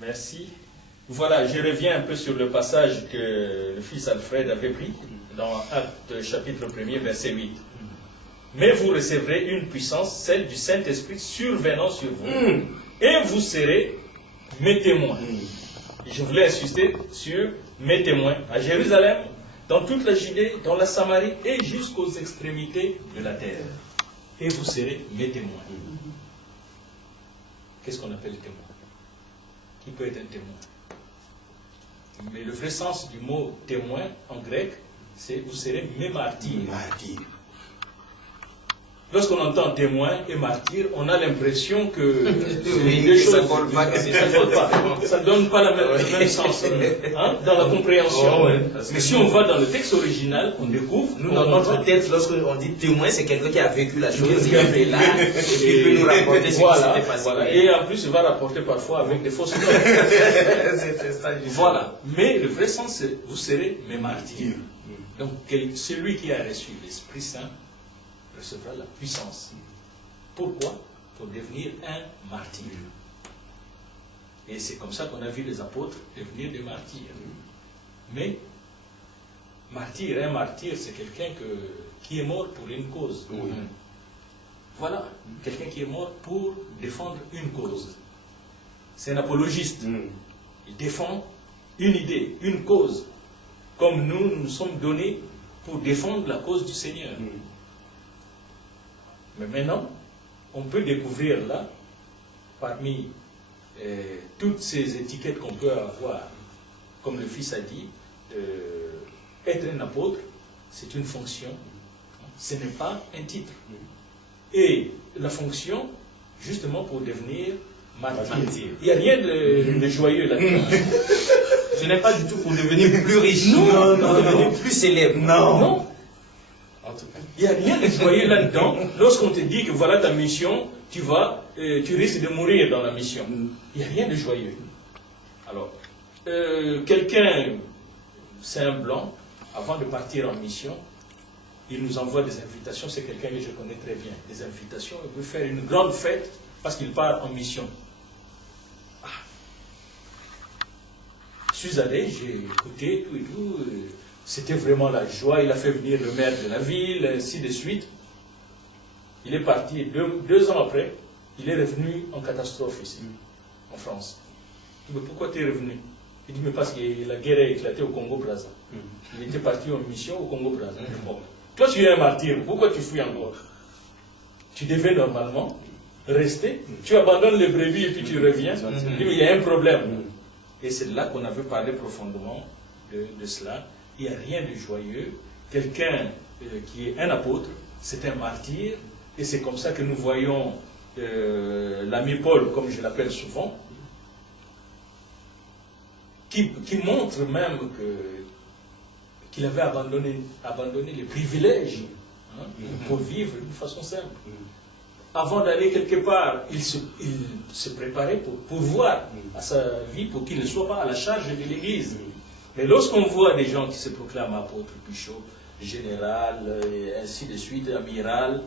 Merci. Voilà, je reviens un peu sur le passage que le fils Alfred avait pris dans Actes chapitre 1er, verset 8. Mais vous recevrez une puissance, celle du Saint-Esprit, survenant sur vous. Et vous serez mes témoins. Et je voulais insister sur mes témoins à Jérusalem, dans toute la Judée, dans la Samarie et jusqu'aux extrémités de la terre. Et vous serez mes témoins. Qu'est-ce qu'on appelle témoin? Qui peut être un témoin? Mais le vrai sens du mot témoin en grec, c'est vous serez mes martyrs. Lorsqu'on entend témoin et martyr, on a l'impression que ça ne donne pas le même sens dans la compréhension. Mais si on va dans le texte original, on découvre. Nous, dans notre tête, lorsqu'on dit témoin, c'est quelqu'un qui a vécu la chose, qui a fait là, et qui peut nous rapporter ce qui s'était passé. Voilà. Et en plus, il va rapporter parfois avec des fausses notes. Voilà. Mais le vrai sens, c'est vous serez mes martyrs. Donc, celui qui a reçu l'Esprit Saint recevra la puissance. Pourquoi? Pour devenir un martyr. Et c'est comme ça qu'on a vu les apôtres devenir des martyrs. Mais, un martyr, c'est quelqu'un qui est mort pour une cause. Voilà, quelqu'un qui est mort pour défendre une cause. C'est un apologiste. Il défend une idée, une cause. Comme nous sommes donnés pour défendre la cause du Seigneur. Mais maintenant, on peut découvrir là, parmi toutes ces étiquettes qu'on peut avoir, comme le Fils a dit, être un apôtre, c'est une fonction, ce n'est pas un titre. Et la fonction, justement pour devenir martyr. Il n'y a rien de joyeux là-dedans. Ce n'est pas du tout pour devenir plus riche, pour devenir plus célèbre. Non. Il n'y a rien de joyeux là-dedans. Lorsqu'on te dit que voilà ta mission, tu risques de mourir dans la mission. Il n'y a rien de joyeux. Alors, quelqu'un, c'est un blanc, avant de partir en mission, il nous envoie des invitations. C'est quelqu'un que je connais très bien. Des invitations, il veut faire une grande fête parce qu'il part en mission. Je suis allé, j'ai écouté tout et tout. C'était vraiment la joie. Il a fait venir le maire de la ville, ainsi de suite. Il est parti. Deux ans après, il est revenu en catastrophe ici, en France. Je dis, mais pourquoi tu es revenu? Il dit, mais parce que la guerre a éclaté au Congo-Brazza. Il était parti en mission au Congo-Brazza. Bon. Toi, tu es un martyr. Pourquoi tu fuis encore? Tu devais normalement rester. Tu abandonnes les brebis et puis tu reviens. Il dit, mais il y a un problème. Et c'est là qu'on avait parlé profondément de cela. Il n'y a rien de joyeux. Quelqu'un qui est un apôtre, c'est un martyr. Et c'est comme ça que nous voyons l'ami Paul, comme je l'appelle souvent, qui montre même qu'il avait abandonné les privilèges pour vivre d'une façon simple. Avant d'aller quelque part, il se préparait pour pourvoir à sa vie, pour qu'il ne soit pas à la charge de l'Église. Mais lorsqu'on voit des gens qui se proclament apôtres, bishop, général, et ainsi de suite, amiral,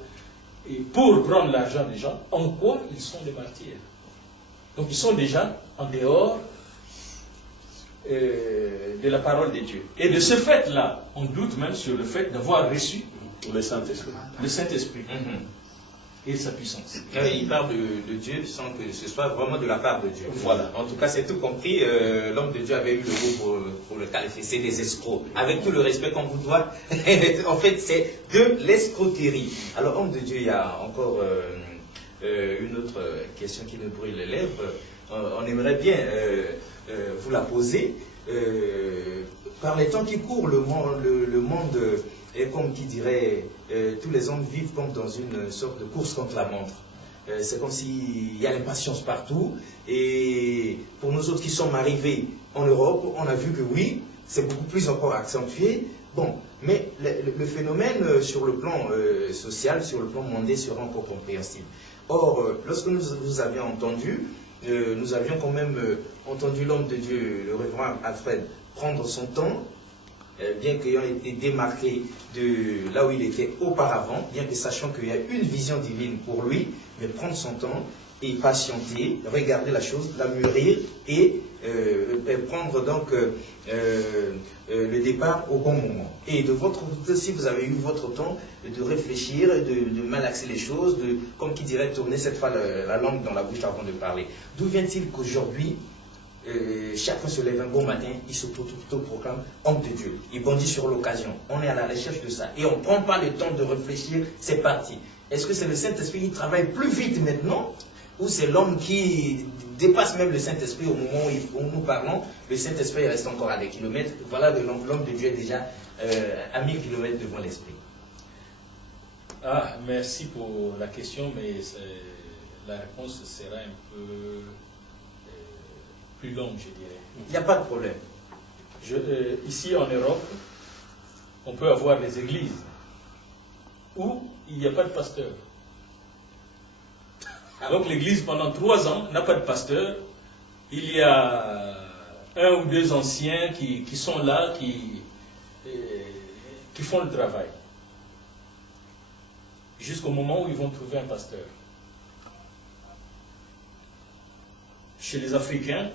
et pour prendre l'argent des gens, en quoi ils sont des martyrs? Donc ils sont déjà en dehors de la parole de Dieu. Et de ce fait-là, on doute même sur le fait d'avoir reçu le Saint-Esprit. Le Saint-Esprit. Et sa puissance. Il parle de Dieu sans que ce soit vraiment de la part de Dieu. Voilà. En tout cas, c'est tout compris. L'homme de Dieu avait eu le mot pour le qualifier, c'est des escrocs. Avec tout le respect qu'on vous doit, en fait, c'est de l'escroquerie. Alors, homme de Dieu, il y a encore une autre question qui me brûle les lèvres. On aimerait bien vous la poser. Par les temps qui courent, le monde est comme qui dirait, tous les hommes vivent comme dans une sorte de course contre la montre. C'est comme s'il y a l'impatience partout. Et pour nous autres qui sommes arrivés en Europe, on a vu que oui, c'est beaucoup plus encore accentué. Bon, mais le phénomène sur le plan social, sur le plan mondial sera encore compréhensible. Or, lorsque nous vous avions entendu, nous avions quand même entendu l'homme de Dieu, le révérend Alfred, prendre son temps, bien qu'ayant été démarqué de là où il était auparavant, bien que sachant qu'il y a une vision divine pour lui, mais prendre son temps et patienter, regarder la chose, la mûrir et prendre donc le départ au bon moment. Et de votre côté, si vous avez eu votre temps de réfléchir, de malaxer les choses, de, comme qui dirait, tourner cette fois la langue dans la bouche avant de parler. D'où vient-il qu'aujourd'hui, chacun se lève un bon matin, il s'auto-proclame homme de Dieu. Il bondit sur l'occasion. On est à la recherche de ça. Et on ne prend pas le temps de réfléchir, c'est parti. Est-ce que c'est le Saint-Esprit qui travaille plus vite maintenant, ou c'est l'homme qui dépasse même le Saint-Esprit au moment où nous parlons? Le Saint-Esprit reste encore à des kilomètres. Voilà, l'homme de Dieu est déjà à 1000 kilomètres devant l'Esprit. Ah, merci pour la question, mais la réponse sera un peu plus longue, je dirais. Il n'y a pas de problème. Ici en Europe, on peut avoir des églises où il n'y a pas de pasteur. Donc l'église, pendant 3 ans, n'a pas de pasteur. Il y a 1 ou 2 anciens qui sont là, qui font le travail. Jusqu'au moment où ils vont trouver un pasteur. Chez les Africains,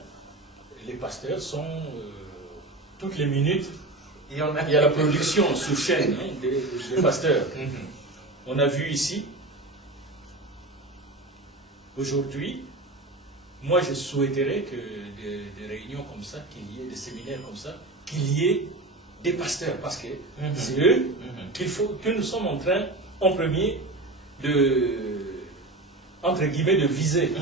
les pasteurs sont toutes les minutes. Il y a la production sous chaîne des pasteurs. On a vu ici. Aujourd'hui, moi je souhaiterais que des réunions comme ça, qu'il y ait des séminaires comme ça, qu'il y ait des pasteurs, parce que c'est eux que nous sommes en train, en premier, entre guillemets, de viser.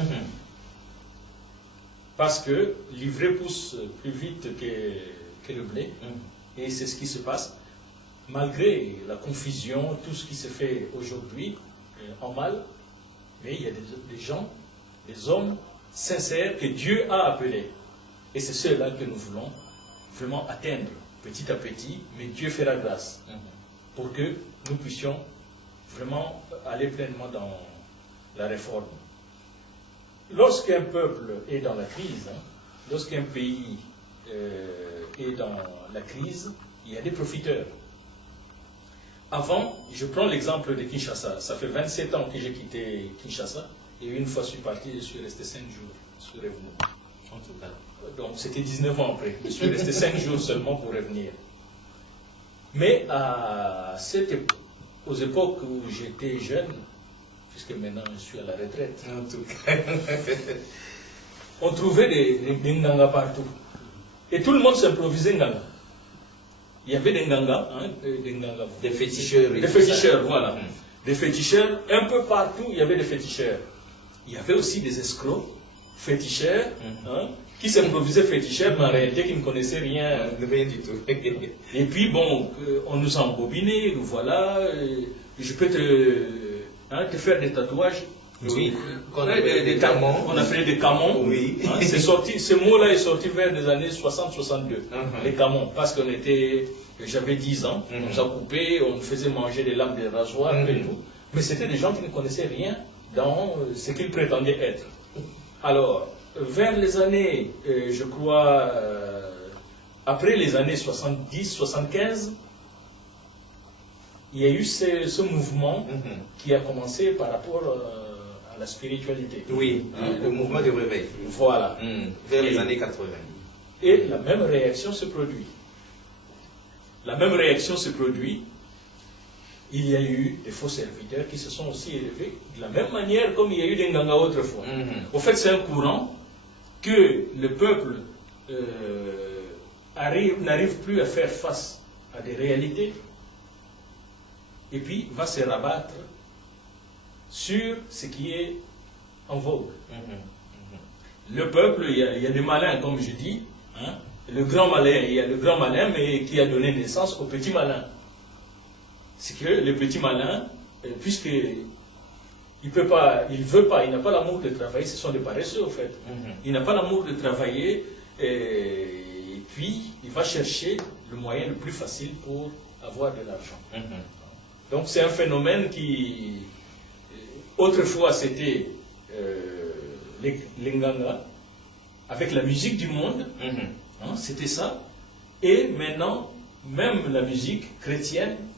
Parce que l'ivraie pousse plus vite que le blé, et c'est ce qui se passe. Malgré la confusion, tout ce qui se fait aujourd'hui en mal, mais il y a des gens, des hommes sincères que Dieu a appelés. Et c'est ceux-là que nous voulons vraiment atteindre petit à petit, mais Dieu fera grâce pour que nous puissions vraiment aller pleinement dans la réforme. Lorsqu'un peuple est dans la crise, lorsqu'un pays est dans la crise, il y a des profiteurs. Avant, je prends l'exemple de Kinshasa. Ça fait 27 ans que j'ai quitté Kinshasa. Et une fois que je suis parti, je suis resté 5 jours. Je suis revenu. Donc c'était 19 ans après. Je suis resté 5 jours seulement pour revenir. Mais aux époques où j'étais jeune, puisque maintenant je suis à la retraite, en tout cas, on trouvait des ngangas partout. Et tout le monde s'improvisait nganga. Il y avait des ngangas, des féticheurs. Des féticheurs, voilà. Des féticheurs, un peu partout, il y avait des féticheurs. Il y avait aussi des escrocs, féticheurs, qui s'improvisaient féticheurs, mais en réalité qui ne connaissaient rien. Rien du tout. Et puis, bon, on nous a embobinés, voilà, je peux te faire des tatouages. Oui, on appelait des camons. Oui. C'est sorti, ce mot-là est sorti vers les années 60-62. Les camons, parce j'avais 10 ans, on nous a coupé, on nous faisait manger des lames de rasoir et tout. Mais c'était des gens qui ne connaissaient rien dans ce qu'ils prétendaient être. Alors, vers les années, je crois, après les années 70-75, il y a eu ce mouvement qui a commencé par rapport à la spiritualité. Oui, le mouvement de réveil. Voilà. Vers les années 80. Et la même réaction se produit. La même réaction se produit. Il y a eu des faux serviteurs qui se sont aussi élevés de la même manière comme il y a eu des Nganga autrefois. Au fait, c'est un courant que le peuple n'arrive plus à faire face à des réalités et puis va se rabattre sur ce qui est en vogue. Le peuple, il y a des malins, comme je dis, le grand malin, il y a le grand malin, mais qui a donné naissance au petit malin. C'est que le petit malin, puisqu'il il veut pas, il n'a pas l'amour de travailler, ce sont des paresseux au fait. Il n'a pas l'amour de travailler, et puis il va chercher le moyen le plus facile pour avoir de l'argent. Donc c'est un phénomène qui, autrefois c'était les Nganga, avec la musique du monde, c'était ça, et maintenant, même la musique chrétienne